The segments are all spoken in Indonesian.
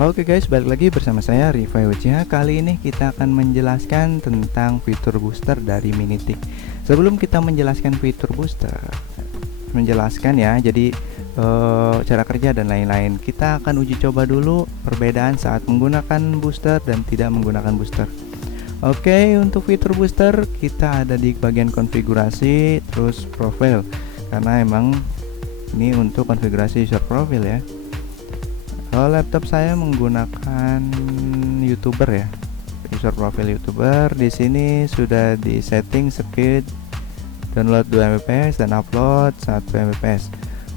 Oke guys, balik lagi bersama saya Rifai Uchiha. Kali ini kita akan menjelaskan tentang fitur booster dari Minitik. Sebelum kita menjelaskan fitur booster, jadi cara kerja dan lain-lain, kita akan uji coba dulu perbedaan saat menggunakan booster dan tidak menggunakan booster. Oke, untuk fitur booster kita ada di bagian konfigurasi, terus profil, karena emang ini untuk konfigurasi user profile ya. Laptop saya menggunakan YouTuber ya, user profile YouTuber. Di sini sudah di setting speed download 2 Mbps dan upload 1 Mbps.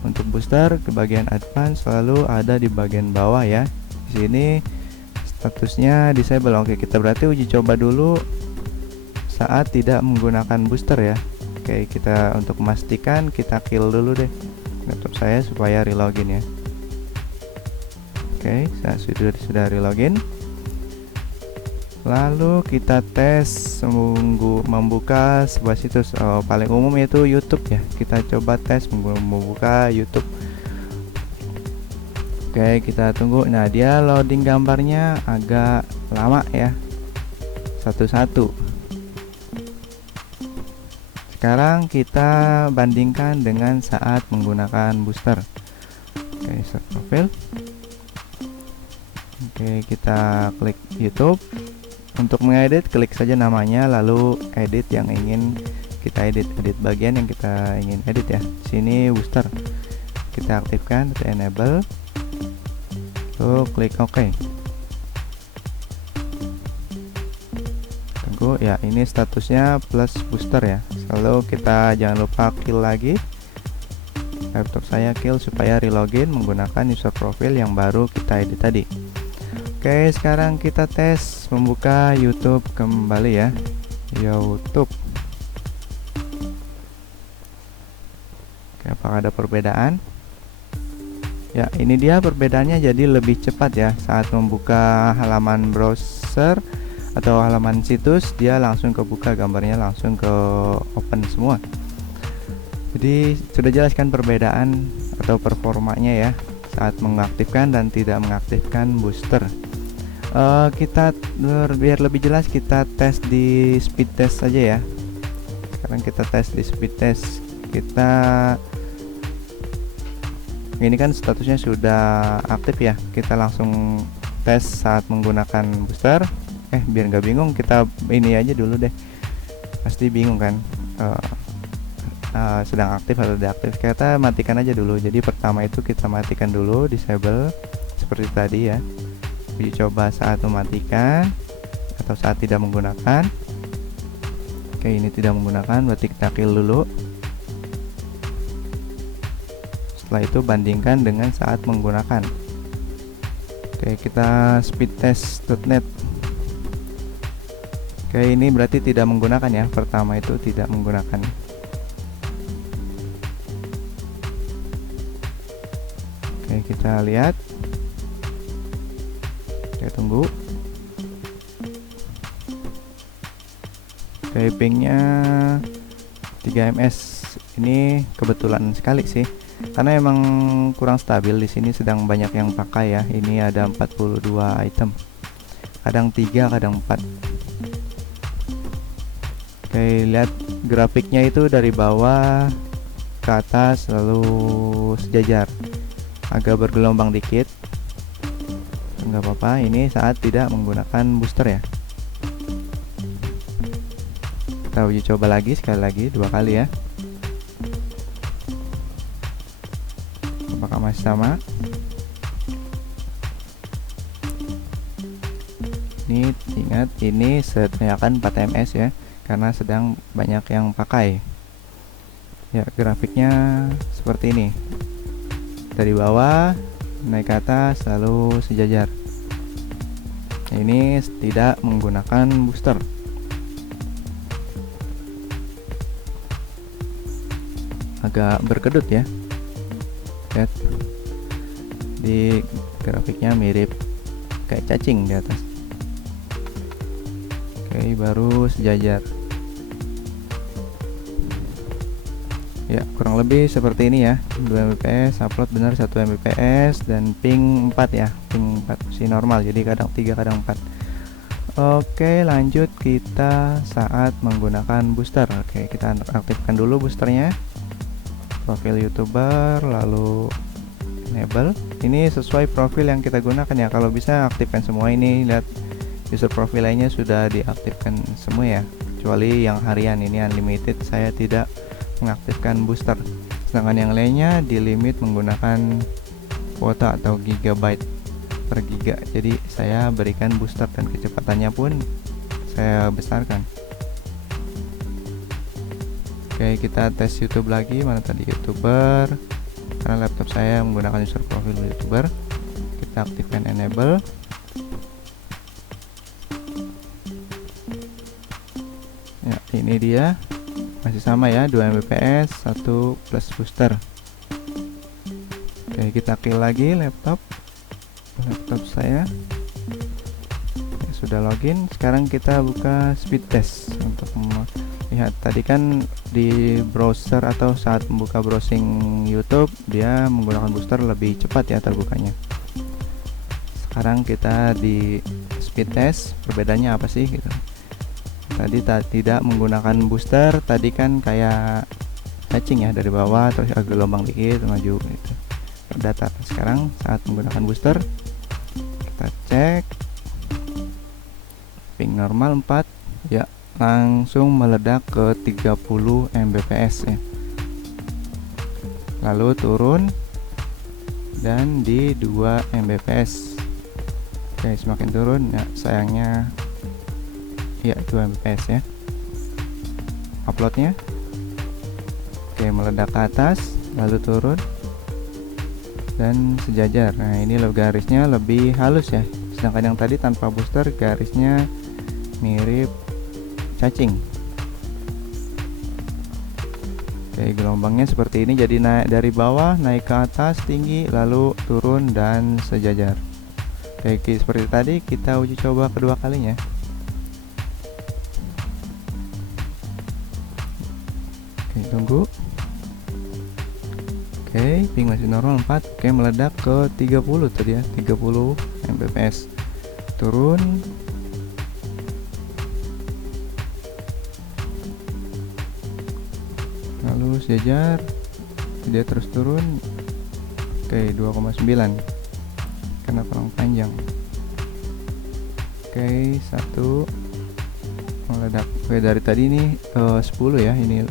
Untuk booster ke bagian advance selalu ada di bagian bawah ya. Di sini statusnya disable. Oke, kita berarti uji coba dulu saat tidak menggunakan booster ya. Oke, kita untuk memastikan kita kill dulu deh laptop saya supaya relogin ya. Oke, saya sudah relogin. Lalu kita tes membuka sebuah situs paling umum yaitu YouTube ya. Kita coba tes membuka YouTube. Oke, kita tunggu. Nah, dia loading gambarnya agak lama ya, satu-satu. Sekarang kita bandingkan dengan saat menggunakan booster. Oke, search profile. Oke, kita klik YouTube. Untuk mengedit, klik saja namanya, lalu edit yang ingin kita edit bagian yang kita ingin edit ya. Sini booster, kita aktifkan, kita enable, lalu klik OK. Tunggu ya, ini statusnya plus booster ya. Lalu kita jangan lupa kill lagi. Laptop saya kill supaya relogin menggunakan user profile yang baru kita edit tadi. Oke, sekarang kita tes membuka YouTube kembali ya. YouTube. Oke, apakah ada perbedaan? Ya, ini dia perbedaannya, jadi lebih cepat ya. Saat membuka halaman browser atau halaman situs, dia langsung kebuka, gambarnya langsung ke open semua. Jadi sudah jelaskan perbedaan atau performanya ya saat mengaktifkan dan tidak mengaktifkan booster. Kita biar lebih jelas kita tes di speed test saja ya. Sekarang kita tes di speed test. Ini kan statusnya sudah aktif ya. Kita langsung tes saat menggunakan booster. Biar nggak bingung, kita ini aja dulu deh. Pasti bingung kan, sedang aktif atau tidak aktif. Kita matikan aja dulu. Jadi pertama itu kita matikan dulu, disable seperti tadi ya. Uji coba saat mematikan atau saat tidak menggunakan. Oke, ini tidak menggunakan, berarti kita kill dulu. Setelah itu bandingkan dengan saat menggunakan. Oke, kita speedtest.net. Oke, ini berarti tidak menggunakan ya. Pertama itu tidak menggunakan. Oke, kita lihat. Oke, tunggu. Pingnya 3 ms. Ini kebetulan sekali sih, karena emang kurang stabil. Di sini sedang banyak yang pakai ya. Ini ada 42 item, kadang 3 kadang 4. Oke, lihat grafiknya itu dari bawah ke atas lalu sejajar, agak bergelombang dikit. Nggak apa-apa, ini saat tidak menggunakan booster ya. Kita uji coba lagi, sekali lagi, 2 kali ya. Apakah masih sama? Ini ingat, ini sediakan 4 ms ya, karena sedang banyak yang pakai ya. Grafiknya seperti ini, dari bawah naik ke atas lalu sejajar. Ini tidak menggunakan booster. Agak berkedut ya. Lihat, di grafiknya mirip kayak cacing di atas. Oke, baru sejajar. Ya, kurang lebih seperti ini ya. 2 Mbps, upload benar 1 Mbps, dan ping 4 ya. Ping 4 masih normal, jadi kadang 3 kadang 4. Oke, lanjut kita saat menggunakan booster. Oke, kita aktifkan dulu boosternya. Profil YouTuber, lalu enable. Ini sesuai profil yang kita gunakan ya. Kalau bisa aktifkan semua ini. Lihat user profil lainnya sudah diaktifkan semua ya. Kecuali yang harian ini unlimited, saya tidak mengaktifkan booster. Sedangkan yang lainnya di limit menggunakan kuota atau gigabyte per giga. Jadi saya berikan booster dan kecepatannya pun saya besarkan. Oke, kita tes YouTube lagi. Mana tadi YouTuber? Karena laptop saya menggunakan user profil YouTuber. Kita aktifkan enable. Ya, ini dia. Masih sama ya, 2 Mbps, 1 plus booster. Oke, kita kill lagi laptop saya. Ya, sudah login. Sekarang kita buka speed test untuk melihat. Tadi kan di browser atau saat membuka browsing YouTube dia menggunakan booster lebih cepat ya terbukanya. Sekarang kita di speed test, perbedaannya apa sih gitu. Tadi tidak menggunakan booster, tadi kan kayak cacing ya, dari bawah terus agak gelombang dikit maju gitu data. Sekarang saat menggunakan booster kita cek ping normal 4 ya, langsung meledak ke 30 Mbps ya, lalu turun dan di 2 Mbps. Oke, semakin turun ya, sayangnya ya 2 Mbps ya. Uploadnya oke, meledak ke atas lalu turun dan sejajar. Nah, ini garisnya lebih halus ya, sedangkan yang tadi tanpa booster garisnya mirip cacing. Oke, gelombangnya seperti ini, jadi naik dari bawah naik ke atas tinggi lalu turun dan sejajar. Oke, seperti tadi kita uji coba kedua kalinya. Oke, tunggu. Oke, ping masih normal 4. Oke, meledak ke 30 tadi ya, 30 Mbps. Turun. Lalu sejajar. Dia terus turun. Oke, 2,9. Karena kurang panjang. Oke, 1 meledak. Oke, dari tadi ini 10 ya, ini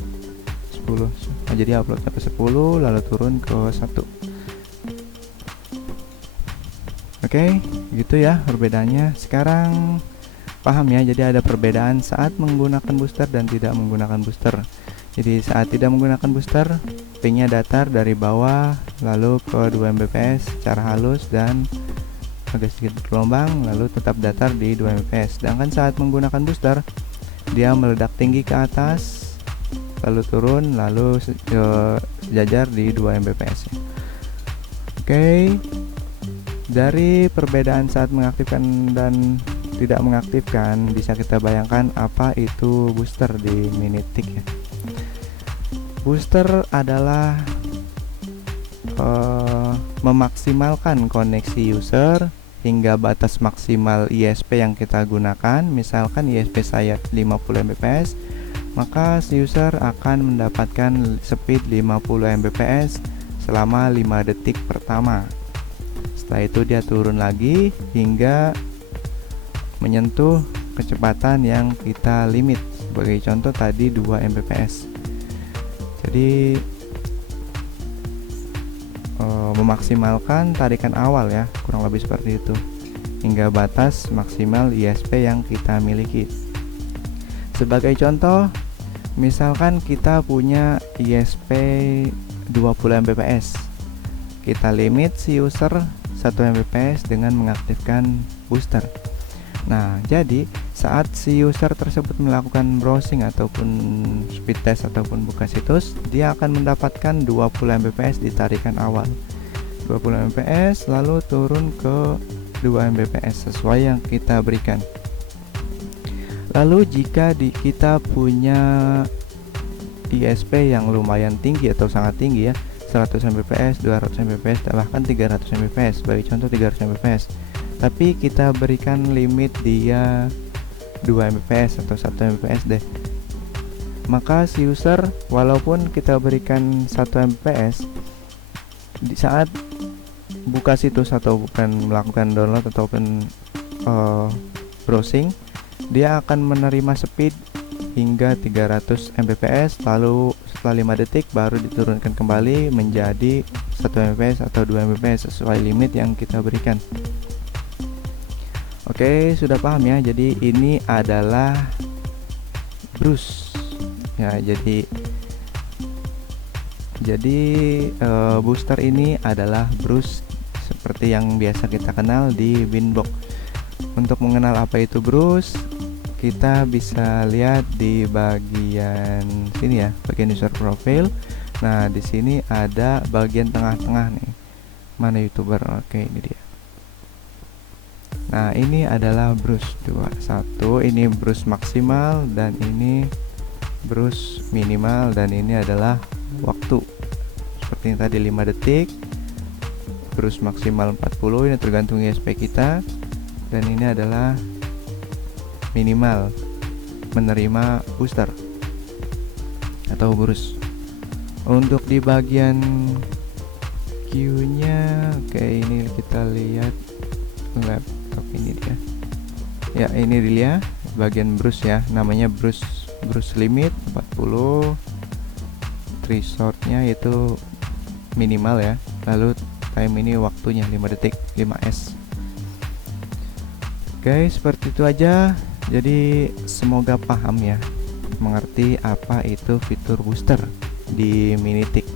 10. Nah, jadi uploadnya ke 10 lalu turun ke 1. Oke, gitu ya perbedaannya. Sekarang paham ya, jadi ada perbedaan saat menggunakan booster dan tidak menggunakan booster. Jadi saat tidak menggunakan booster, pingnya datar dari bawah lalu ke 2 Mbps secara halus dan agak sedikit bergelombang lalu tetap datar di 2 Mbps. Sedangkan saat menggunakan booster, dia meledak tinggi ke atas lalu turun lalu sejajar di 2 Mbps. Oke, dari perbedaan saat mengaktifkan dan tidak mengaktifkan bisa kita bayangkan apa itu booster di Minitik ya. Booster adalah memaksimalkan koneksi user hingga batas maksimal ISP yang kita gunakan. Misalkan ISP saya 50 Mbps, maka si user akan mendapatkan speed 50 Mbps selama 5 detik pertama. Setelah itu dia turun lagi hingga menyentuh kecepatan yang kita limit. Sebagai contoh tadi 2 Mbps. Jadi memaksimalkan tarikan awal ya, kurang lebih seperti itu, hingga batas maksimal ISP yang kita miliki. Sebagai contoh, misalkan kita punya ISP 20 Mbps, kita limit si user 1 Mbps dengan mengaktifkan booster. Nah, jadi saat si user tersebut melakukan browsing ataupun speed test ataupun buka situs, dia akan mendapatkan 20 Mbps di tarikan awal, 20 Mbps lalu turun ke 2 Mbps sesuai yang kita berikan. Lalu jika kita punya ISP yang lumayan tinggi atau sangat tinggi ya, 100 Mbps, 200 Mbps, bahkan 300 Mbps, sebagai contoh 300 Mbps. Tapi kita berikan limit dia 2 Mbps atau 1 Mbps deh. Maka si user walaupun kita berikan 1 Mbps, di saat buka situs atau bukan melakukan download ataupun browsing, dia akan menerima speed hingga 300 Mbps, lalu setelah 5 detik baru diturunkan kembali menjadi 1 Mbps atau 2 Mbps sesuai limit yang kita berikan. Oke, sudah paham ya. Jadi ini adalah Bruce ya. Jadi booster ini adalah Bruce seperti yang biasa kita kenal di Winbox. Untuk mengenal apa itu Bruce, kita bisa lihat di bagian sini ya, bagian user profile. Nah, di sini ada bagian tengah-tengah nih. Mana YouTuber? Oke, ini dia. Nah, ini adalah Bruce 21. Ini Bruce maksimal dan ini Bruce minimal, dan ini adalah waktu. Seperti yang tadi 5 detik. Bruce maksimal 40, ini tergantung ISP kita. Dan ini adalah minimal menerima booster atau Bruce. Untuk di bagian queue-nya, oke, ini kita lihat laptop ini dia. Ya, ini dia bagian Bruce ya, namanya Bruce limit 40. Threshold-nya itu minimal ya. Lalu time ini waktunya 5 detik, 5S. Guys, seperti itu aja. Jadi semoga paham ya, mengerti apa itu fitur booster di Minitik.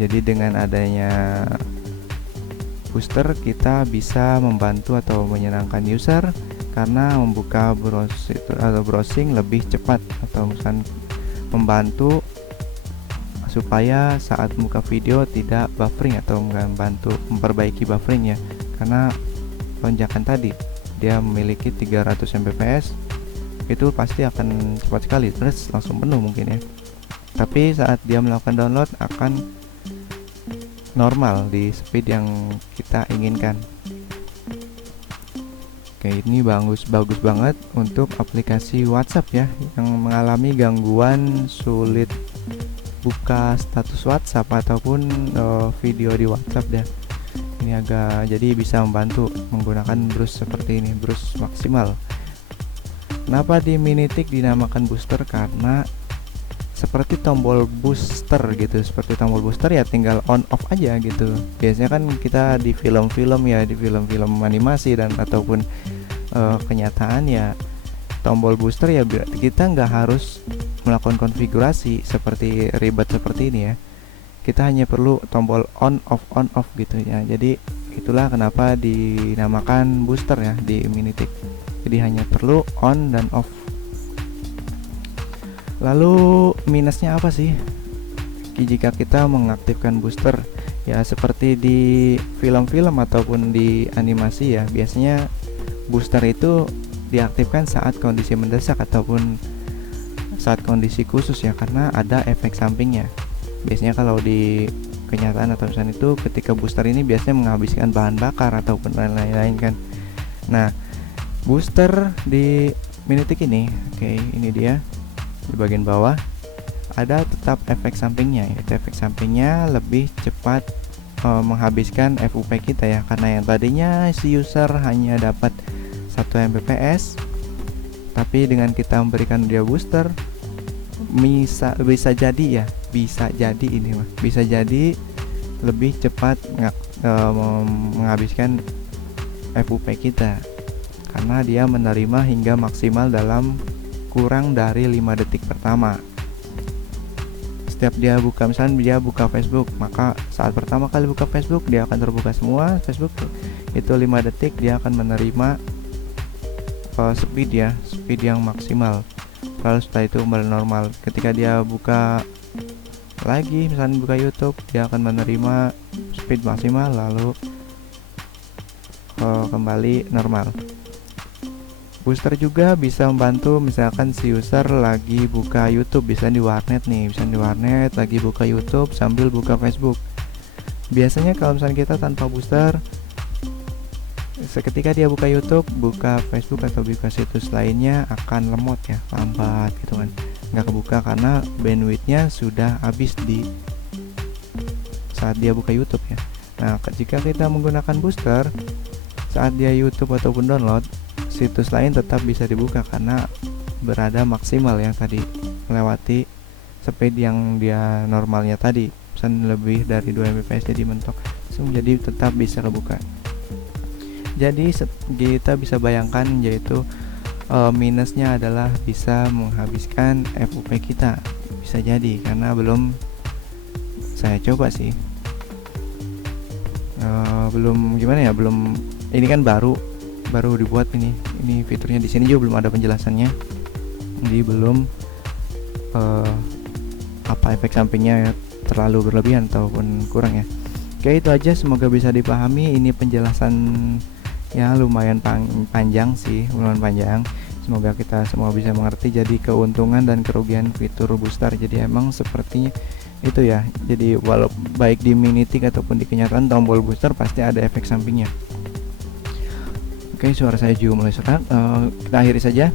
Jadi dengan adanya booster kita bisa membantu atau menyenangkan user karena membuka browsing lebih cepat, atau misalkan membantu supaya saat buka video tidak buffering, atau membantu memperbaiki buffering ya, karena lonjakan tadi dia memiliki 300 Mbps, itu pasti akan cepat sekali, terus langsung penuh mungkin ya. Tapi saat dia melakukan download akan normal di speed yang kita inginkan. Oke, ini bagus banget untuk aplikasi WhatsApp ya, yang mengalami gangguan sulit buka status WhatsApp ataupun video di WhatsApp deh. Ini jadi bisa membantu menggunakan Bruce seperti ini, Bruce maksimal. Kenapa di Minitik dinamakan booster? Karena seperti tombol booster gitu, seperti tombol booster ya tinggal on off aja gitu. Biasanya kan kita di film-film ya, di film-film animasi dan ataupun kenyataan ya, tombol booster ya kita nggak harus melakukan konfigurasi seperti ribet seperti ini ya. Kita hanya perlu tombol on off gitu ya. Jadi itulah kenapa dinamakan booster ya di Minitik. Jadi hanya perlu on dan off. Lalu minusnya apa sih jika kita mengaktifkan booster? Ya seperti di film-film ataupun di animasi ya, biasanya booster itu diaktifkan saat kondisi mendesak ataupun saat kondisi khusus ya, karena ada efek sampingnya. Biasanya kalau di kenyataan atau misalnya itu ketika booster ini biasanya menghabiskan bahan bakar ataupun lain-lain kan. Nah, booster di Minitik ini, oke, ini dia di bagian bawah ada tetap efek sampingnya, yaitu efek sampingnya lebih cepat menghabiskan FUP kita ya, karena yang tadinya si user hanya dapat 1 Mbps, tapi dengan kita memberikan dia booster bisa jadi lebih cepat menghabiskan FUP kita, karena dia menerima hingga maksimal dalam kurang dari 5 detik pertama. Setiap dia buka, misalnya dia buka Facebook, maka saat pertama kali buka Facebook dia akan terbuka semua Facebook, itu 5 detik dia akan menerima speed yang maksimal. Lalu setelah itu kembali normal. Ketika dia buka lagi, misalnya buka YouTube, dia akan menerima speed maksimal, lalu kembali normal. Booster juga bisa membantu misalkan si user lagi buka YouTube, bisa di warnet nih, bisa di warnet lagi buka YouTube sambil buka Facebook. Biasanya kalau misalnya kita tanpa booster, seketika dia buka YouTube, buka Facebook atau buka situs lainnya akan lemot ya, lambat gitu kan, nggak kebuka karena bandwidthnya sudah habis di saat dia buka YouTube ya. Nah, jika kita menggunakan booster saat dia YouTube ataupun download, situs lain tetap bisa dibuka karena berada maksimal yang tadi, melewati speed yang dia normalnya tadi, pesan lebih dari 2 Mbps jadi mentok, jadi tetap bisa kebuka. Jadi kita bisa bayangkan yaitu minusnya adalah bisa menghabiskan FUP kita, bisa jadi karena belum saya coba sih, belum gimana ya, belum, ini kan baru dibuat ini fiturnya, di sini juga belum ada penjelasannya, jadi belum apa efek sampingnya terlalu berlebihan ataupun kurang ya. Oke, itu aja, semoga bisa dipahami. Ini penjelasan ya lumayan panjang sih, lumayan panjang. Semoga kita semua bisa mengerti jadi keuntungan dan kerugian fitur booster. Jadi emang sepertinya itu ya, jadi walau baik di minitik ataupun di kenyataan tombol booster pasti ada efek sampingnya. Oke, suara saya juga mulai serak. Kita akhiri saja.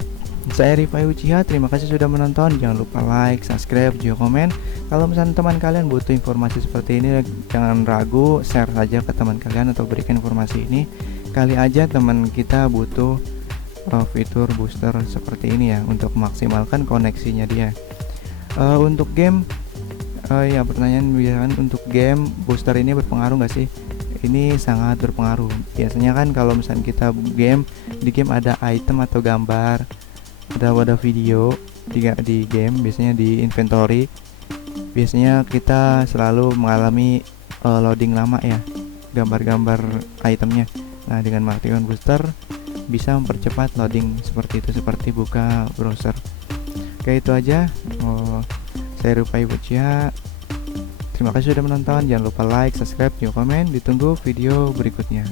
Saya Rifai Uchiha, terima kasih sudah menonton. Jangan lupa like, subscribe, juga komen. Kalau misalnya teman kalian butuh informasi seperti ini, jangan ragu, share saja ke teman kalian atau berikan informasi ini. Kali aja teman kita butuh fitur booster seperti ini ya, untuk memaksimalkan koneksinya dia. Untuk game, ya pertanyaan biasanya, untuk game booster ini berpengaruh nggak sih? Ini sangat berpengaruh. Biasanya kan kalau misalnya kita di game ada item atau gambar, ada wadah video di game, biasanya di inventory, biasanya kita selalu mengalami loading lama ya, gambar-gambar itemnya. Nah, dengan mengaktifkan booster bisa mempercepat loading seperti itu, seperti buka browser. Oke, itu aja. Saya Rifai Uchiha. Terima kasih sudah menonton. Jangan lupa like, subscribe, juga komen. Ditunggu video berikutnya.